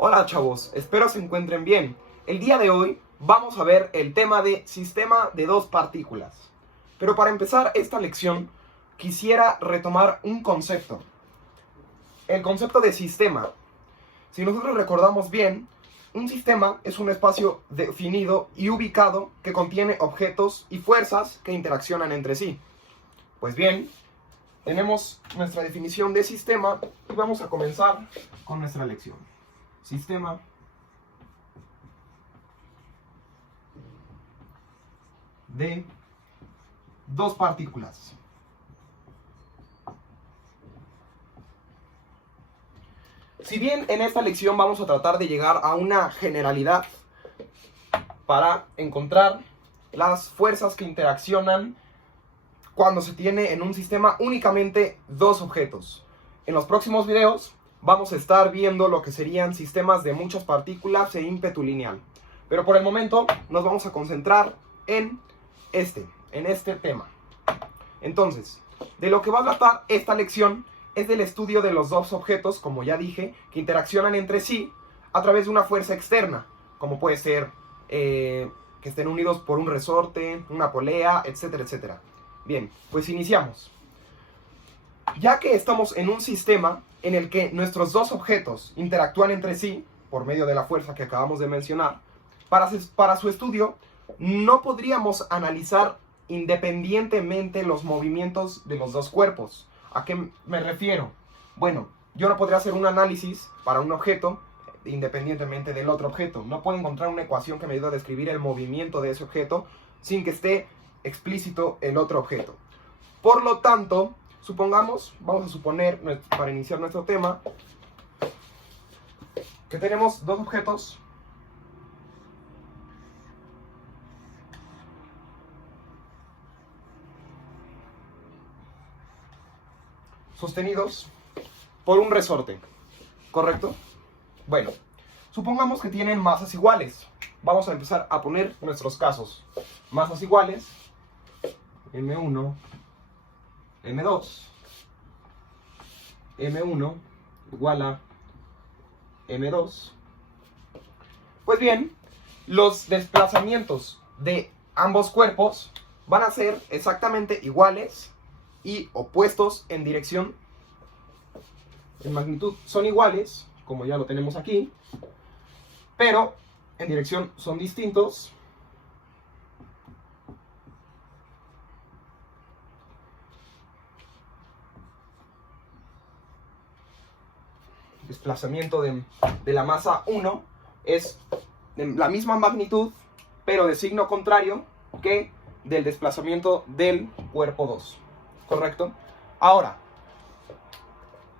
Hola chavos, espero se encuentren bien. El día de hoy vamos a ver el tema de sistema de dos partículas. Pero para empezar esta lección quisiera retomar un concepto. El concepto de sistema. Si nosotros recordamos bien, un sistema es un espacio definido y ubicado que contiene objetos y fuerzas que interaccionan entre sí. Pues bien, tenemos nuestra definición de sistema y vamos a comenzar con nuestra lección. Sistema de dos partículas. Si bien en esta lección vamos a tratar de llegar a una generalidad para encontrar las fuerzas que interaccionan cuando se tiene en un sistema únicamente dos objetos. En los próximos videos vamos a estar viendo lo que serían sistemas de muchas partículas e ímpetu lineal. Pero por el momento nos vamos a concentrar en este tema. Entonces, de lo que va a tratar esta lección es del estudio de los dos objetos, como ya dije, que interaccionan entre sí a través de una fuerza externa, como puede ser que estén unidos por un resorte, una polea, etcétera, etcétera. Bien, pues iniciamos. Ya que estamos en un sistema en el que nuestros dos objetos interactúan entre sí, por medio de la fuerza que acabamos de mencionar, para su estudio no podríamos analizar independientemente los movimientos de los dos cuerpos. ¿A qué me refiero? Bueno, yo no podría hacer un análisis para un objeto independientemente del otro objeto. No puedo encontrar una ecuación que me ayude a describir el movimiento de ese objeto sin que esté explícito el otro objeto. Por lo tanto, supongamos, vamos a suponer, para iniciar nuestro tema, que tenemos dos objetos sostenidos por un resorte, ¿correcto? Bueno, supongamos que tienen masas iguales. Vamos a empezar a poner nuestros casos. Masas iguales, M1, M2, M1 igual a M2. Pues bien, los desplazamientos de ambos cuerpos van a ser exactamente iguales y opuestos en dirección. En magnitud son iguales, como ya lo tenemos aquí, pero en dirección son distintos. Desplazamiento de la masa 1 es de la misma magnitud, pero de signo contrario que del desplazamiento del cuerpo 2. ¿Correcto? Ahora,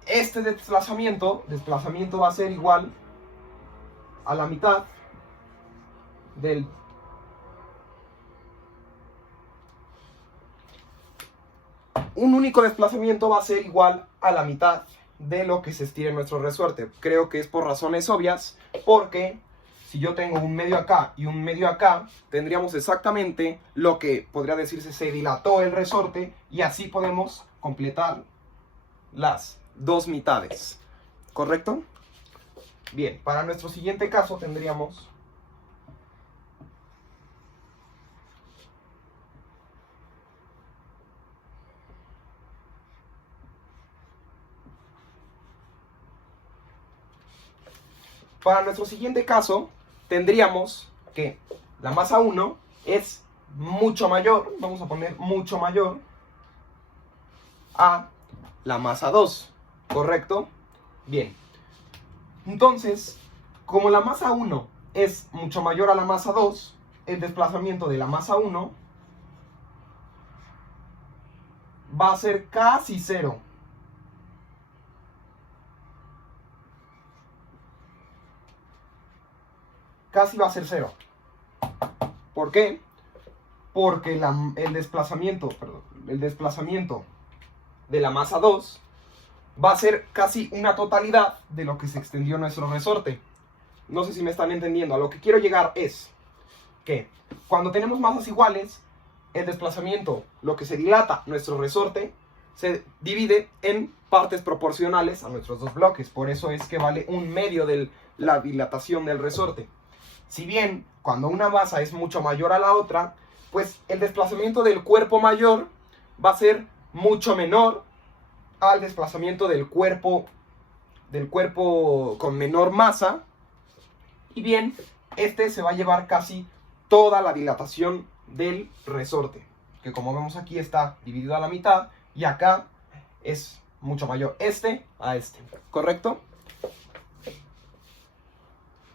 este desplazamiento va a ser igual a la mitad del un único desplazamiento va a ser igual a la mitad de lo que se estira en nuestro resorte. Creo que es por razones obvias, porque si yo tengo un medio acá y un medio acá, tendríamos exactamente lo que podría decirse se dilató el resorte, y así podemos completar las dos mitades. ¿Correcto? Bien, para nuestro siguiente caso tendríamos que la masa 1 es mucho mayor, vamos a poner mucho mayor a la masa 2, ¿correcto? Bien, entonces, como la masa 1 es mucho mayor a la masa 2, el desplazamiento de la masa 1 va a ser casi cero. Casi va a ser cero. ¿Por qué? Porque el desplazamiento de la masa 2 va a ser casi una totalidad de lo que se extendió nuestro resorte. No sé si me están entendiendo. A lo que quiero llegar es que cuando tenemos masas iguales, el desplazamiento, lo que se dilata nuestro resorte, se divide en partes proporcionales a nuestros dos bloques. Por eso es que vale 1/2 de la dilatación del resorte. Si bien cuando una masa es mucho mayor a la otra, pues el desplazamiento del cuerpo mayor va a ser mucho menor al desplazamiento del cuerpo con menor masa. Y bien, este se va a llevar casi toda la dilatación del resorte, que como vemos aquí está dividido a la mitad, y acá es mucho mayor este a este, ¿correcto?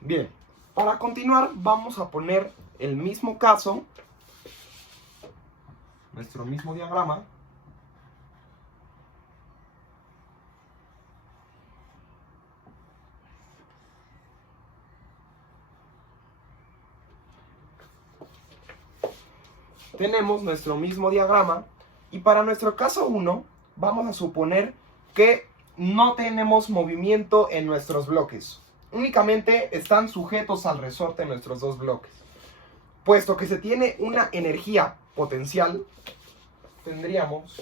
Bien, para continuar vamos a poner el mismo caso, nuestro mismo diagrama. Tenemos nuestro mismo diagrama y para nuestro caso 1 vamos a suponer que no tenemos movimiento en nuestros bloques. Únicamente están sujetos al resorte nuestros dos bloques. Puesto que se tiene una energía potencial, tendríamos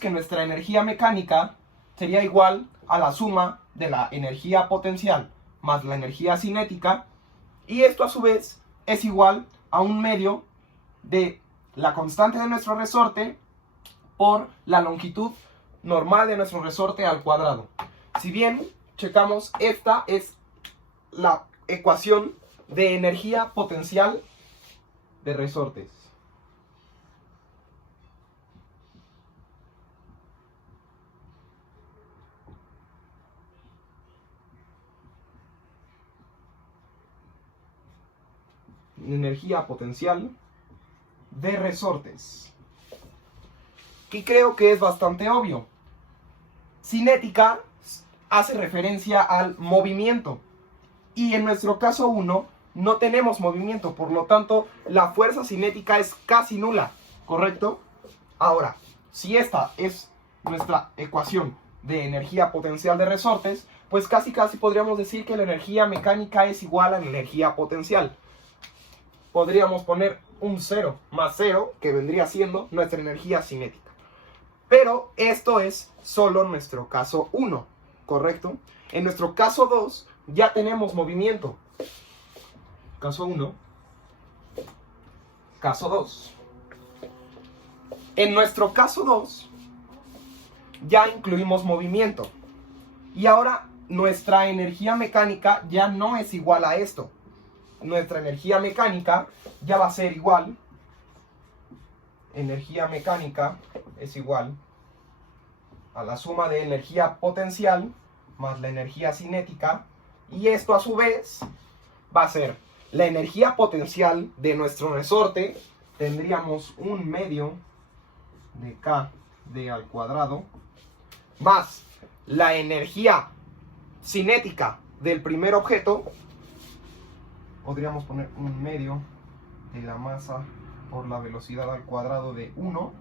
que nuestra energía mecánica sería igual a la suma de la energía potencial más la energía cinética, y esto a su vez es igual a 1/2 de la constante de nuestro resorte por la longitud normal de nuestro resorte al cuadrado. Si bien checamos, esta es la ecuación de energía potencial de resortes. Energía potencial de resortes. Y creo que es bastante obvio. Cinética hace referencia al movimiento. Y en nuestro caso 1 no tenemos movimiento, por lo tanto la fuerza cinética es casi nula, ¿correcto? Ahora, si esta es nuestra ecuación de energía potencial de resortes, pues casi podríamos decir que la energía mecánica es igual a la energía potencial. Podríamos poner un 0 más 0, que vendría siendo nuestra energía cinética. Pero esto es solo nuestro caso 1, ¿correcto? En nuestro caso 2 ya tenemos movimiento. Caso 1. Caso 2. En nuestro caso 2 ya incluimos movimiento. Y ahora nuestra energía mecánica ya no es igual a esto. Nuestra energía mecánica ya va a ser igual. Energía mecánica es igual a la suma de energía potencial más la energía cinética. Y esto a su vez va a ser la energía potencial de nuestro resorte. Tendríamos 1/2 de Kd al cuadrado más la energía cinética del primer objeto. Podríamos poner 1/2 de la masa por la velocidad al cuadrado de 1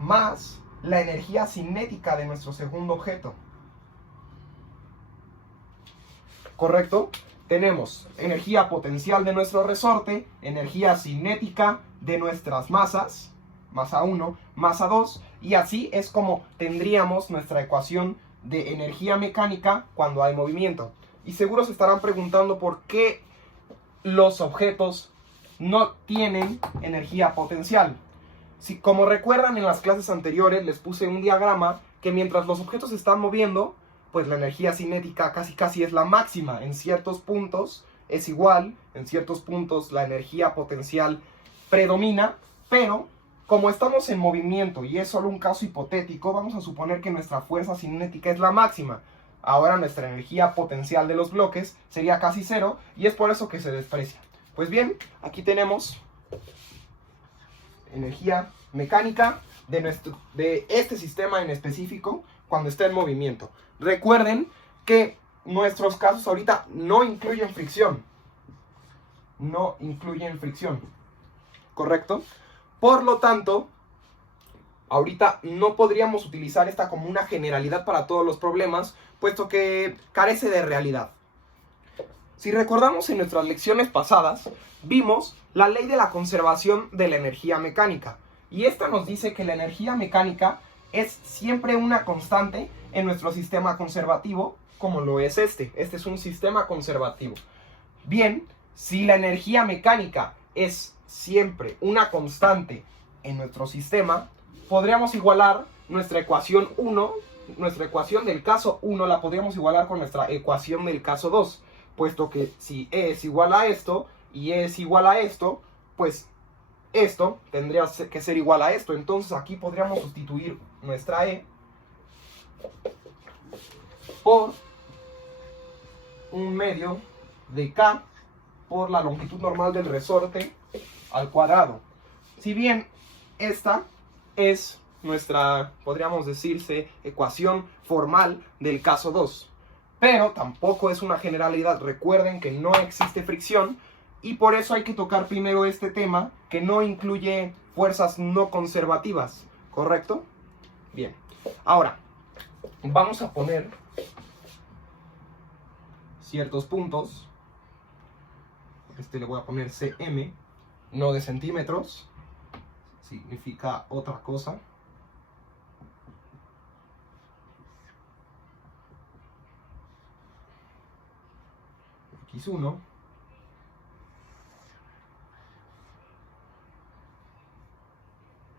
más la energía cinética de nuestro segundo objeto. ¿Correcto? Tenemos energía potencial de nuestro resorte, energía cinética de nuestras masas, masa 1, masa 2, y así es como tendríamos nuestra ecuación de energía mecánica cuando hay movimiento. Y seguro se estarán preguntando por qué los objetos no tienen energía potencial. Si, como recuerdan, en las clases anteriores les puse un diagrama que mientras los objetos se están moviendo, pues la energía cinética casi es la máxima. En ciertos puntos es igual, en ciertos puntos la energía potencial predomina, pero como estamos en movimiento y es solo un caso hipotético, vamos a suponer que nuestra fuerza cinética es la máxima. Ahora nuestra energía potencial de los bloques sería casi 0 y es por eso que se desprecia. Pues bien, aquí tenemos energía mecánica de este sistema en específico cuando está en movimiento. Recuerden que nuestros casos ahorita no incluyen fricción. No incluyen fricción. ¿Correcto? Por lo tanto, ahorita no podríamos utilizar esta como una generalidad para todos los problemas, puesto que carece de realidad. Si recordamos en nuestras lecciones pasadas, vimos la ley de la conservación de la energía mecánica. Y esta nos dice que la energía mecánica es siempre una constante en nuestro sistema conservativo, como lo es este. Este es un sistema conservativo. Bien, si la energía mecánica es siempre una constante en nuestro sistema, podríamos igualar nuestra ecuación 1, nuestra ecuación del caso 1 la podríamos igualar con nuestra ecuación del caso 2, puesto que si E es igual a esto y E es igual a esto, pues esto tendría que ser igual a esto. Entonces aquí podríamos sustituir nuestra E por un medio de K por la longitud normal del resorte al cuadrado. Si bien esta es nuestra, podríamos decirse, ecuación formal del caso 2. Pero tampoco es una generalidad. Recuerden que no existe fricción y por eso hay que tocar primero este tema que no incluye fuerzas no conservativas. ¿Correcto? Bien. Ahora, vamos a poner ciertos puntos. Este le voy a poner cm, no de centímetros. Significa otra cosa. X1.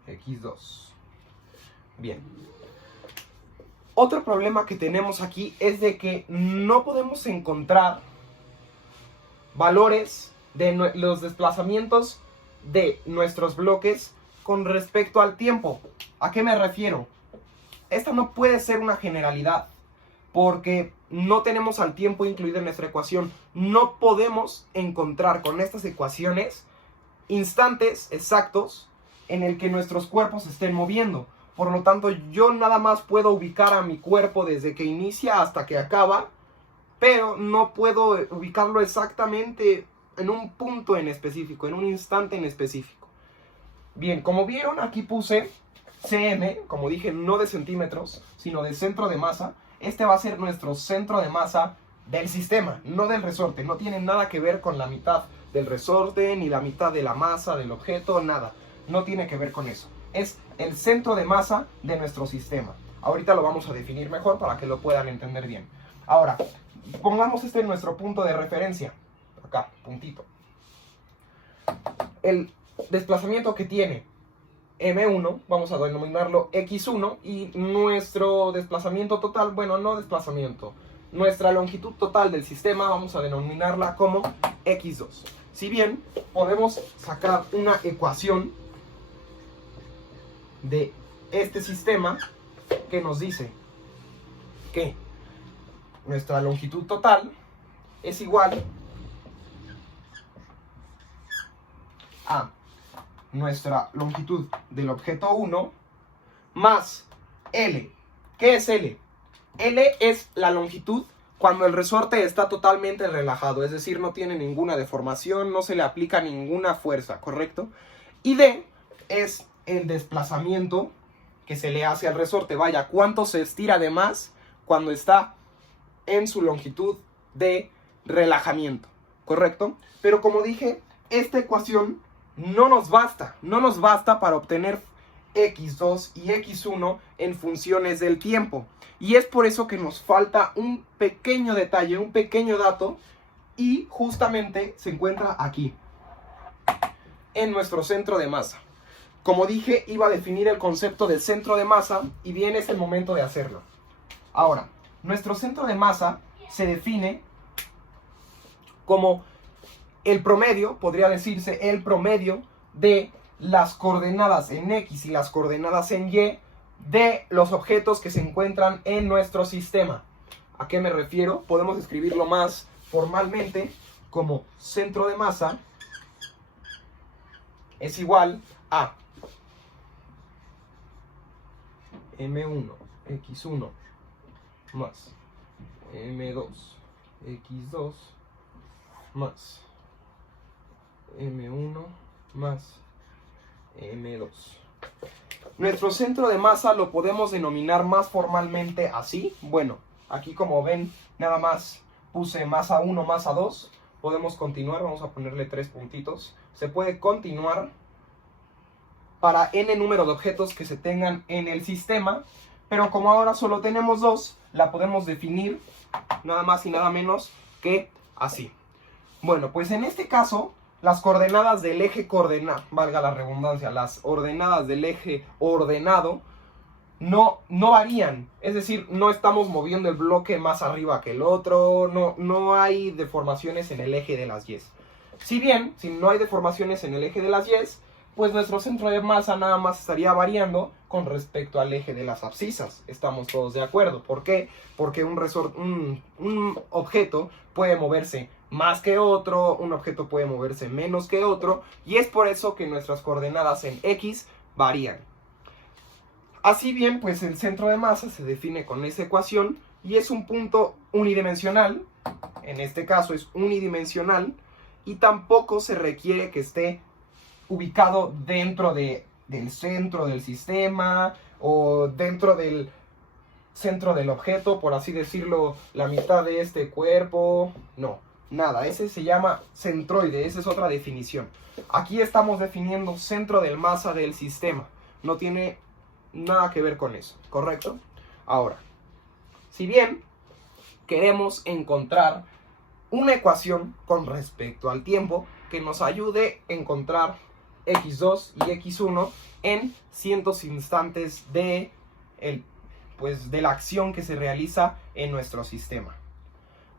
X2. Bien. Otro problema que tenemos aquí es de que no podemos encontrar valores de los desplazamientos de nuestros bloques con respecto al tiempo. ¿A qué me refiero? Esta no puede ser una generalidad porque no tenemos al tiempo incluido en nuestra ecuación. No podemos encontrar con estas ecuaciones instantes exactos en el que nuestros cuerpos se estén moviendo. Por lo tanto, yo nada más puedo ubicar a mi cuerpo desde que inicia hasta que acaba, pero no puedo ubicarlo exactamente en un punto en específico, en un instante en específico. Bien, como vieron, aquí puse cm, como dije, no de centímetros, sino de centro de masa. Este va a ser nuestro centro de masa del sistema, no del resorte. No tiene nada que ver con la mitad del resorte, ni la mitad de la masa del objeto, nada. No tiene que ver con eso. Es el centro de masa de nuestro sistema. Ahorita lo vamos a definir mejor para que lo puedan entender bien. Ahora, pongamos este en nuestro punto de referencia. Acá, puntito. El desplazamiento que tiene M1, vamos a denominarlo X1, y nuestro desplazamiento total, bueno, no desplazamiento, nuestra longitud total del sistema vamos a denominarla como X2. Si bien podemos sacar una ecuación de este sistema que nos dice que nuestra longitud total es igual a nuestra longitud del objeto 1 más L. ¿Qué es L? L es la longitud cuando el resorte está totalmente relajado, es decir, no tiene ninguna deformación, no se le aplica ninguna fuerza, ¿correcto? Y D es el desplazamiento que se le hace al resorte. Vaya, cuánto se estira de más cuando está en su longitud de relajamiento, ¿correcto? Pero como dije, esta ecuación no nos basta para obtener X2 y X1 en funciones del tiempo. Y es por eso que nos falta un pequeño detalle, un pequeño dato, y justamente se encuentra aquí, en nuestro centro de masa. Como dije, iba a definir el concepto del centro de masa y bien es el momento de hacerlo. Ahora, nuestro centro de masa se define como el promedio, podría decirse el promedio de las coordenadas en X y las coordenadas en Y de los objetos que se encuentran en nuestro sistema. ¿A qué me refiero? Podemos escribirlo más formalmente como centro de masa es igual a M1, X1 más M2 X2 más M1 más M2. Nuestro centro de masa lo podemos denominar más formalmente así. Bueno, aquí como ven, nada más puse masa 1, masa 2. Podemos continuar, vamos a ponerle 3 puntitos. Se puede continuar para n número de objetos que se tengan en el sistema, pero como ahora solo tenemos 2, la podemos definir nada más y nada menos que así. Bueno, pues en este caso, las coordenadas del eje coordenado, valga la redundancia, las ordenadas del eje ordenado no varían. Es decir, no estamos moviendo el bloque más arriba que el otro, no hay deformaciones en el eje de las Y. Si bien, si no hay deformaciones en el eje de las Y, pues nuestro centro de masa nada más estaría variando con respecto al eje de las abscisas. Estamos todos de acuerdo. ¿Por qué? Porque un objeto puede moverse más que otro, un objeto puede moverse menos que otro, y es por eso que nuestras coordenadas en X varían. Así bien, pues el centro de masa se define con esta ecuación y es un punto unidimensional. En este caso es unidimensional y tampoco se requiere que esté ubicado dentro del centro del sistema o dentro del centro del objeto, por así decirlo, la mitad de este cuerpo. No, nada, ese se llama centroide, esa es otra definición. Aquí estamos definiendo centro de masa del sistema, no tiene nada que ver con eso, ¿correcto? Ahora, si bien queremos encontrar una ecuación con respecto al tiempo que nos ayude a encontrar X2 y X1 en cientos instantes de la acción que se realiza en nuestro sistema.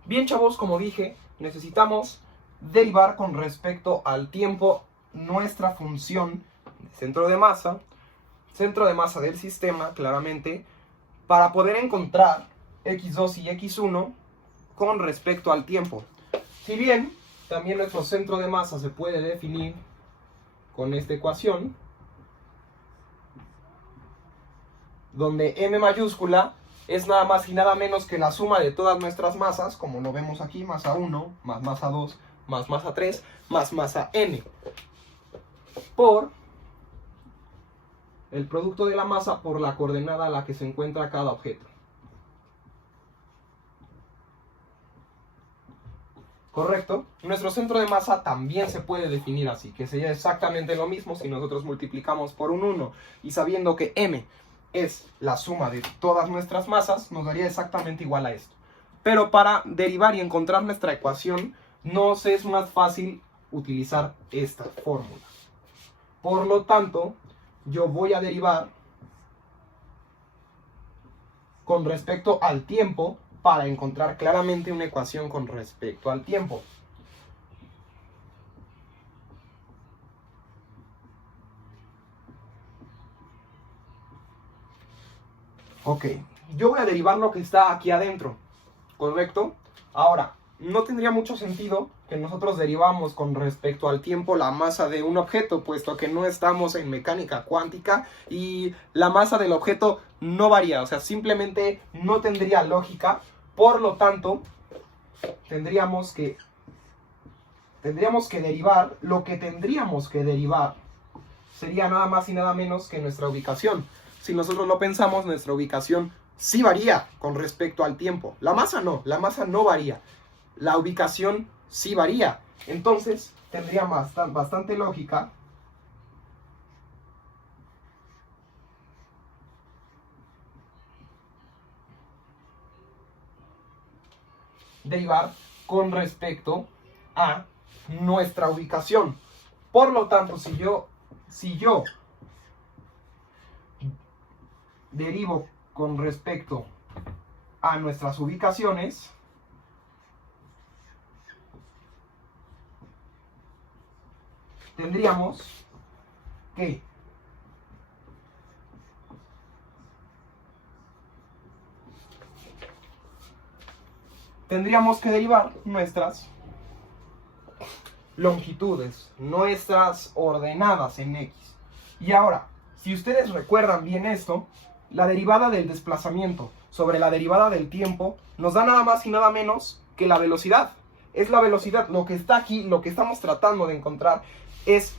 Bien, chavos, como dije, necesitamos derivar con respecto al tiempo nuestra función de centro de masa del sistema, claramente, para poder encontrar X2 y X1 con respecto al tiempo. Si bien, también nuestro centro de masa se puede definir con esta ecuación, donde m mayúscula es nada más y nada menos que la suma de todas nuestras masas, como lo vemos aquí, masa 1, más masa 2, más masa 3, más masa n, por el producto de la masa por la coordenada a la que se encuentra cada objeto. ¿Correcto? Nuestro centro de masa también se puede definir así, que sería exactamente lo mismo si nosotros multiplicamos por un 1 y sabiendo que m es la suma de todas nuestras masas, nos daría exactamente igual a esto. Pero para derivar y encontrar nuestra ecuación, nos es más fácil utilizar esta fórmula. Por lo tanto, yo voy a derivar con respecto al tiempo para encontrar claramente una ecuación con respecto al tiempo. Ok, yo voy a derivar lo que está aquí adentro, ¿correcto? Ahora, no tendría mucho sentido que nosotros derivamos con respecto al tiempo la masa de un objeto, puesto que no estamos en mecánica cuántica y la masa del objeto no varía, o sea, simplemente no tendría lógica. Por lo tanto, tendríamos que derivar, lo que tendríamos que derivar sería nada más y nada menos que nuestra ubicación. Si nosotros lo pensamos, nuestra ubicación sí varía con respecto al tiempo. La masa no varía. La ubicación sí varía. Entonces, tendría bastante lógica derivar con respecto a nuestra ubicación. Por lo tanto, si yo derivo con respecto a nuestras ubicaciones, tendríamos que derivar nuestras longitudes, nuestras ordenadas en X. Y ahora, si ustedes recuerdan bien esto, la derivada del desplazamiento sobre la derivada del tiempo nos da nada más y nada menos que la velocidad. Es la velocidad. Lo que está aquí, lo que estamos tratando de encontrar es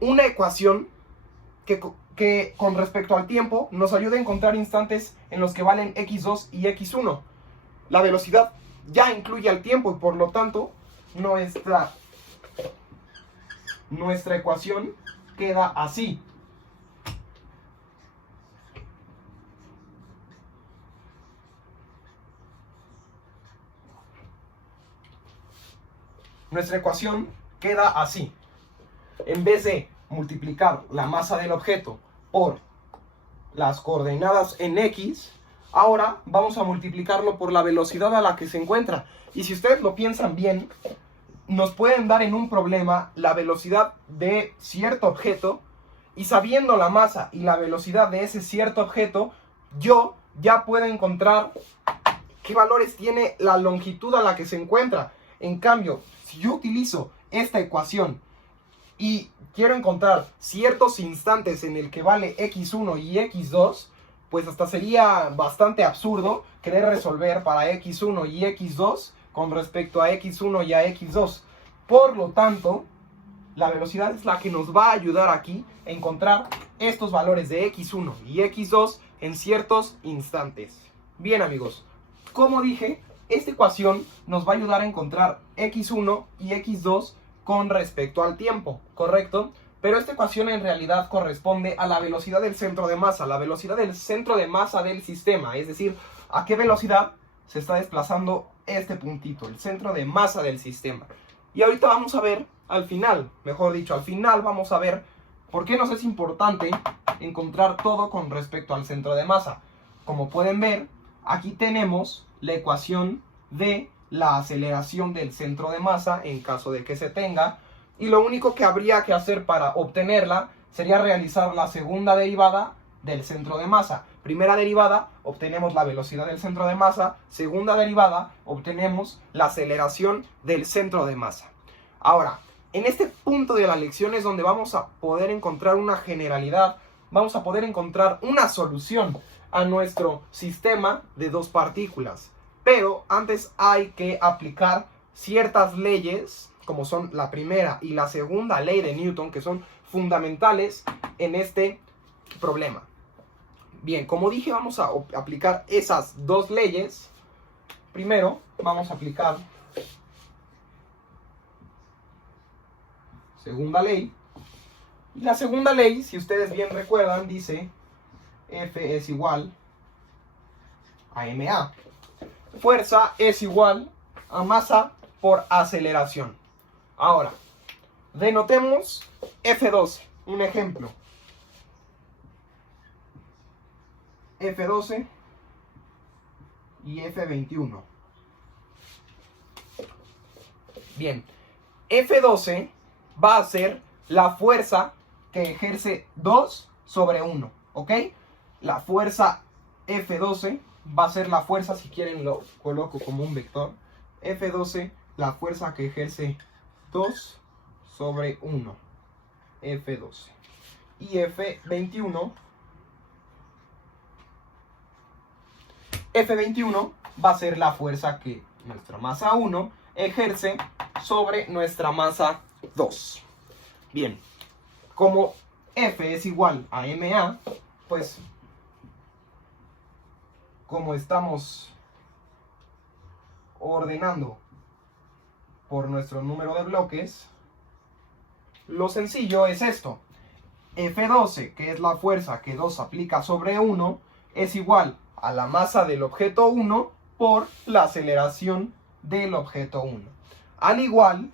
una ecuación que con respecto al tiempo nos ayuda a encontrar instantes en los que valen x2 y x1. La velocidad ya incluye al tiempo y por lo tanto nuestra ecuación queda así. Nuestra ecuación queda así. En vez de multiplicar la masa del objeto por las coordenadas en x, ahora vamos a multiplicarlo por la velocidad a la que se encuentra. Y si ustedes lo piensan bien, nos pueden dar en un problema la velocidad de cierto objeto, y sabiendo la masa y la velocidad de ese cierto objeto, yo ya puedo encontrar qué valores tiene la longitud a la que se encuentra. En cambio, si yo utilizo esta ecuación y quiero encontrar ciertos instantes en el que vale x1 y x2, pues hasta sería bastante absurdo querer resolver para x1 y x2 con respecto a x1 y a x2. Por lo tanto, la velocidad es la que nos va a ayudar aquí a encontrar estos valores de x1 y x2 en ciertos instantes. Bien, amigos, como dije, esta ecuación nos va a ayudar a encontrar x1 y x2 con respecto al tiempo, ¿correcto? Pero esta ecuación en realidad corresponde a la velocidad del centro de masa, la velocidad del centro de masa del sistema, es decir, a qué velocidad se está desplazando este puntito, el centro de masa del sistema. Y ahorita vamos a ver, al final vamos a ver por qué nos es importante encontrar todo con respecto al centro de masa. Como pueden ver, aquí tenemos la ecuación de la aceleración del centro de masa en caso de que se tenga, y lo único que habría que hacer para obtenerla sería realizar la segunda derivada del centro de masa. Primera derivada, obtenemos la velocidad del centro de masa. Segunda derivada, obtenemos la aceleración del centro de masa. Ahora, en este punto de la lección es donde vamos a poder encontrar una generalidad, vamos a poder encontrar una solución a nuestro sistema de dos partículas. Pero antes hay que aplicar ciertas leyes, como son la primera y la segunda ley de Newton, que son fundamentales en este problema. Bien, como dije, vamos a aplicar esas dos leyes. Primero, vamos a aplicar segunda ley. Y la segunda ley, si ustedes bien recuerdan, dice F es igual a ma. Fuerza es igual a masa por aceleración. Ahora, denotemos F12, un ejemplo. F12 y F21. Bien, F12 va a ser la fuerza que ejerce 2 sobre 1, ¿ok? La fuerza F12 va a ser la fuerza, si quieren lo coloco como un vector. F12, la fuerza que ejerce 2 sobre 1. F12. Y F21. F21 va a ser la fuerza que nuestra masa 1 ejerce sobre nuestra masa 2. Bien, como F es igual a ma, pues como estamos ordenando por nuestro número de bloques, lo sencillo es esto. F12, que es la fuerza que 2 aplica sobre 1, es igual a la masa del objeto 1 por la aceleración del objeto 1. Al igual,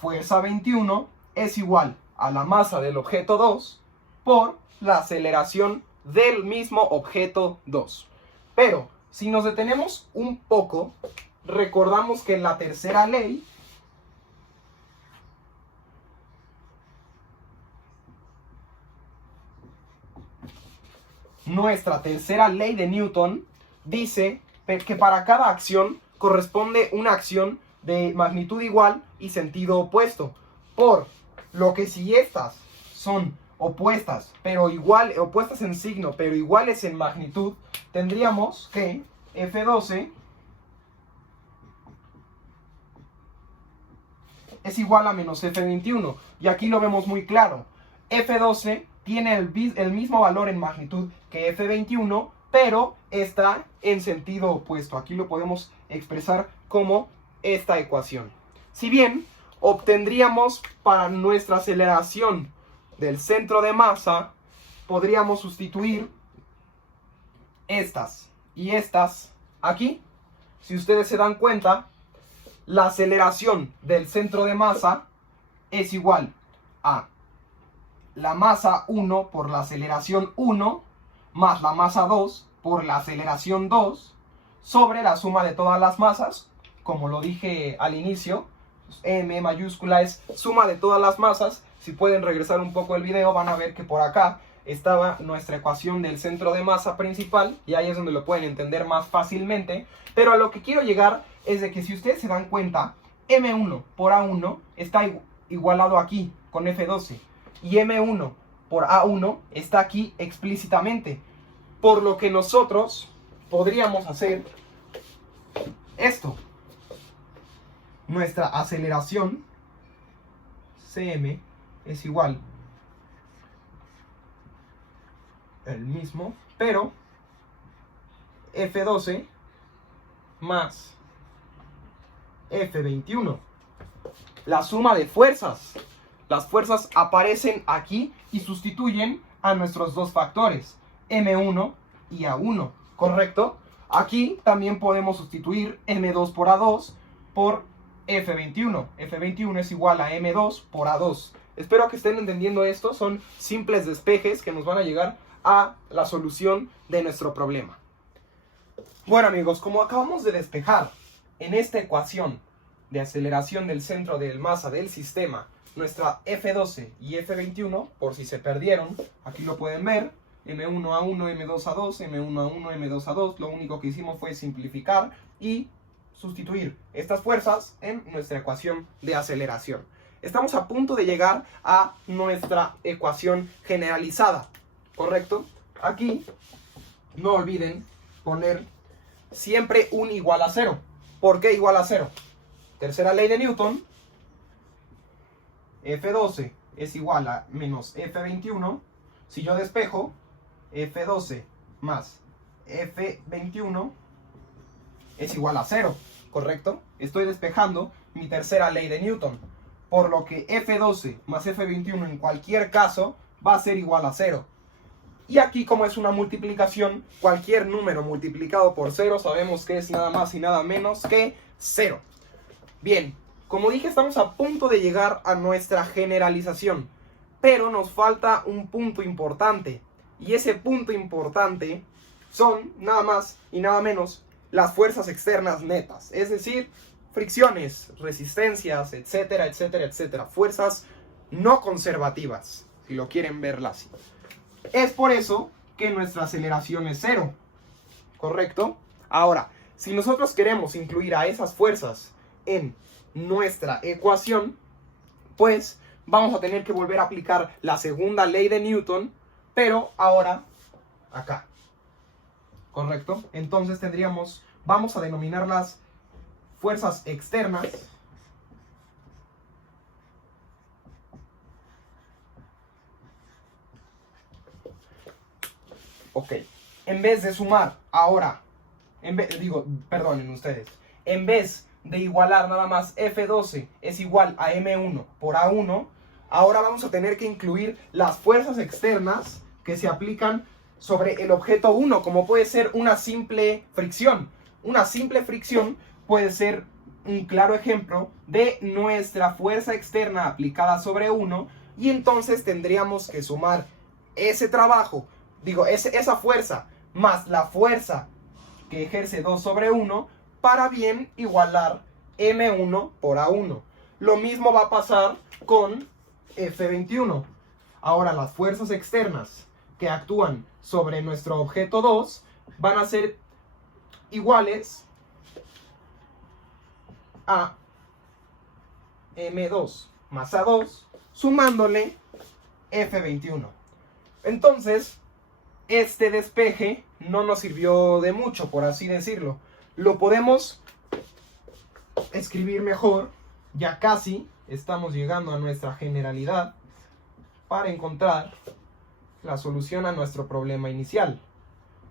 fuerza 21 es igual a la masa del objeto 2 por la aceleración del mismo objeto 2. Pero, si nos detenemos un poco, recordamos que la tercera ley nuestra tercera ley de Newton dice que para cada acción corresponde una acción de magnitud igual y sentido opuesto. Por lo que si estas son opuestas, pero opuestas en signo, pero iguales en magnitud, tendríamos que F12 es igual a menos F21. Y aquí lo vemos muy claro. F12 tiene el mismo valor en magnitud que F21, pero está en sentido opuesto. Aquí lo podemos expresar como esta ecuación. Si bien obtendríamos para nuestra aceleración del centro de masa, podríamos sustituir estas y estas aquí. Si ustedes se dan cuenta, la aceleración del centro de masa es igual a la masa 1 por la aceleración 1 más la masa 2 por la aceleración 2 sobre la suma de todas las masas. Como lo dije al inicio, M mayúscula es suma de todas las masas. Si pueden regresar un poco el video, van a ver que por acá estaba nuestra ecuación del centro de masa principal, y ahí es donde lo pueden entender más fácilmente. Pero a lo que quiero llegar es de que, si ustedes se dan cuenta, M1 por A1 está igualado aquí con F12, y M1 por A1 está aquí explícitamente, por lo que nosotros podríamos hacer esto. Nuestra aceleración Cm es igual el mismo, pero F12 más F21. La suma de fuerzas. Las fuerzas aparecen aquí y sustituyen a nuestros dos factores, M1 y A1, ¿correcto? Aquí también podemos sustituir M2 por A2 por F21. F21 es igual a M2 por A2. Espero que estén entendiendo esto. Son simples despejes que nos van a llegar a la solución de nuestro problema. Bueno, amigos, como acabamos de despejar en esta ecuación de aceleración del centro de masa del sistema, nuestra F12 y F21, por si se perdieron, aquí lo pueden ver, M1A1, M2A2, M1A1, M2A2, lo único que hicimos fue simplificar y sustituir estas fuerzas en nuestra ecuación de aceleración. Estamos a punto de llegar a nuestra ecuación generalizada, ¿correcto? Aquí no olviden poner siempre un igual a 0. ¿Por qué igual a 0? Tercera ley de Newton. F12 es igual a menos F21. Si yo despejo, F12 más F21 es igual a 0, ¿correcto? Estoy despejando mi tercera ley de Newton, por lo que F12 más F21 en cualquier caso va a ser igual a 0. Y aquí, como es una multiplicación, cualquier número multiplicado por 0 sabemos que es nada más y nada menos que 0. Bien, como dije, estamos a punto de llegar a nuestra generalización, pero nos falta un punto importante, y ese punto importante son nada más y nada menos las fuerzas externas netas, es decir, fricciones, resistencias, etcétera, etcétera, etcétera, fuerzas no conservativas, si lo quieren verla así. Es por eso que nuestra aceleración es 0, ¿correcto? Ahora, si nosotros queremos incluir a esas fuerzas en nuestra ecuación, pues vamos a tener que volver a aplicar la segunda ley de Newton, pero ahora acá, ¿correcto? Entonces vamos a denominarlas fuerzas externas Ok, en vez de sumar ahora, perdonen ustedes, en vez de igualar nada más F12 es igual a M1 por A1, ahora vamos a tener que incluir las fuerzas externas que se aplican sobre el objeto 1, como puede ser una simple fricción. Una simple fricción puede ser un claro ejemplo de nuestra fuerza externa aplicada sobre 1, y entonces tendríamos que sumar ese trabajo, esa fuerza más la fuerza que ejerce 2 sobre 1 para bien igualar M1 por A1. Lo mismo va a pasar con F21. Ahora las fuerzas externas que actúan sobre nuestro objeto 2 van a ser iguales a M2 más A2, sumándole F21. Entonces, este despeje no nos sirvió de mucho, por así decirlo. Lo podemos escribir mejor. Ya casi estamos llegando a nuestra generalidad para encontrar la solución a nuestro problema inicial.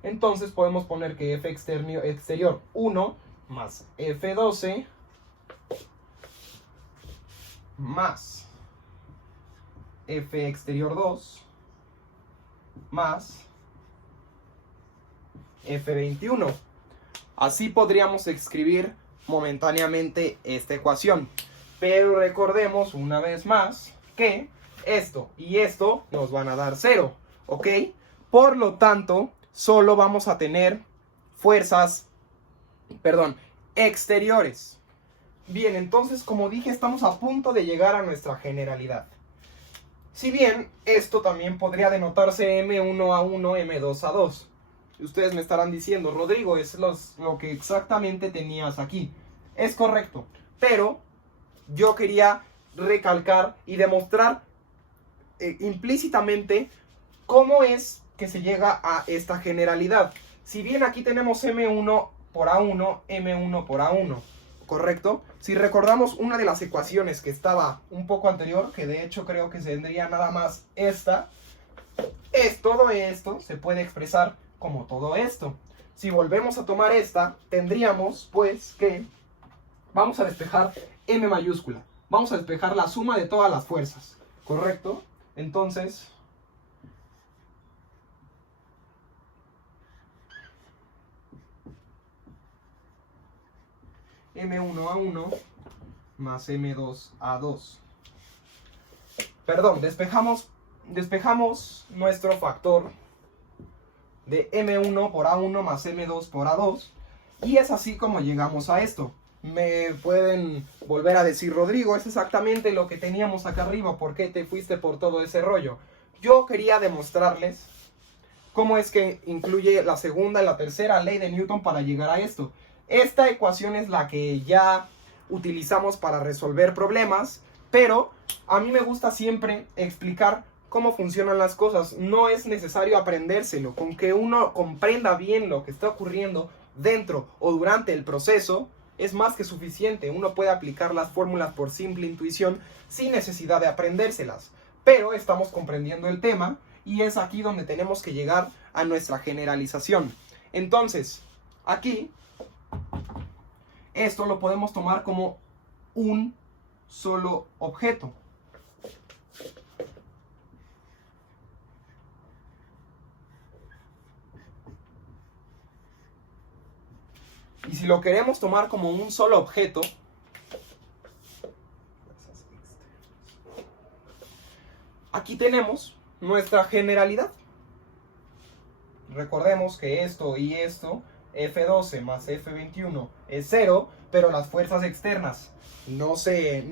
Entonces podemos poner que F exterior 1 más F12 más F exterior 2 más F21. Así podríamos escribir momentáneamente esta ecuación. Pero recordemos una vez más que esto y esto nos van a dar 0, ¿ok? Por lo tanto, solo vamos a tener fuerzas, exteriores. Bien, entonces, como dije, estamos a punto de llegar a nuestra generalidad. Si bien, esto también podría denotarse M1A1, M2A2. Ustedes me estarán diciendo, Rodrigo, es lo que exactamente tenías aquí. Es correcto, pero yo quería recalcar y demostrar implícitamente cómo es que se llega a esta generalidad. Si bien aquí tenemos M1 por A1, M1 por A1, ¿correcto? Si recordamos una de las ecuaciones que estaba un poco anterior, que de hecho creo que tendría nada más esta, todo esto se puede expresar como todo esto. Si volvemos a tomar esta, tendríamos pues que vamos a despejar M mayúscula. Vamos a despejar la suma de todas las fuerzas, ¿correcto? Entonces, M1A1 más M2A2. Perdón, despejamos nuestro factor de M1 por A1 más M2 por A2. Y es así como llegamos a esto. Me pueden volver a decir, Rodrigo, es exactamente lo que teníamos acá arriba. ¿Por qué te fuiste por todo ese rollo? Yo quería demostrarles cómo es que incluye la segunda y la tercera ley de Newton para llegar a esto. Esta ecuación es la que ya utilizamos para resolver problemas, pero a mí me gusta siempre explicar cómo funcionan las cosas. No es necesario aprendérselo. Con que uno comprenda bien lo que está ocurriendo dentro o durante el proceso, es más que suficiente. Uno puede aplicar las fórmulas por simple intuición sin necesidad de aprendérselas. Pero estamos comprendiendo el tema y es aquí donde tenemos que llegar a nuestra generalización. Entonces, aquí, esto lo podemos tomar como un solo objeto. Y si lo queremos tomar como un solo objeto, aquí tenemos nuestra generalidad. Recordemos que esto y esto, F12 más F21 es 0, pero las fuerzas externas no se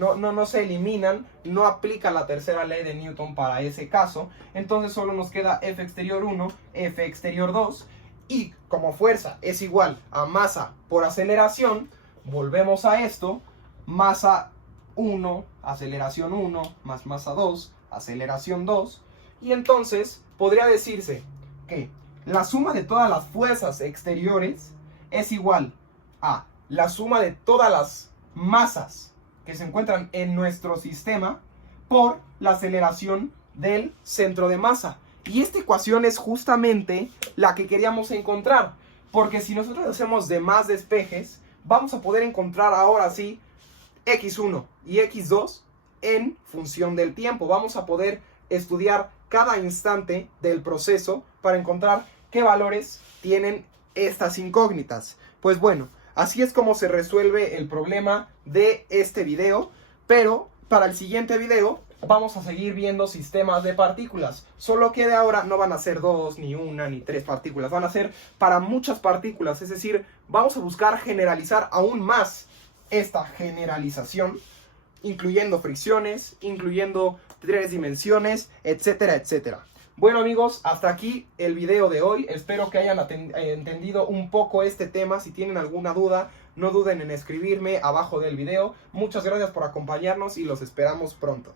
eliminan, no aplica la tercera ley de Newton para ese caso. Entonces solo nos queda F exterior 1, F exterior 2. Y como fuerza es igual a masa por aceleración, volvemos a esto, masa 1, aceleración 1, más masa 2, aceleración 2. Y entonces podría decirse que la suma de todas las fuerzas exteriores es igual a la suma de todas las masas que se encuentran en nuestro sistema por la aceleración del centro de masa. Y esta ecuación es justamente la que queríamos encontrar, porque si nosotros hacemos demás despejes, vamos a poder encontrar ahora sí x1 y x2 en función del tiempo. Vamos a poder estudiar cada instante del proceso para encontrar qué valores tienen estas incógnitas. Pues bueno, así es como se resuelve el problema de este video, pero para el siguiente video vamos a seguir viendo sistemas de partículas. Solo que de ahora no van a ser 2, ni 1, ni 3 partículas. Van a ser para muchas partículas. Es decir, vamos a buscar generalizar aún más esta generalización, incluyendo fricciones, incluyendo 3 dimensiones, etcétera, etcétera. Bueno amigos, hasta aquí el video de hoy. Espero que hayan entendido un poco este tema. Si tienen alguna duda, no duden en escribirme abajo del video. Muchas gracias por acompañarnos y los esperamos pronto.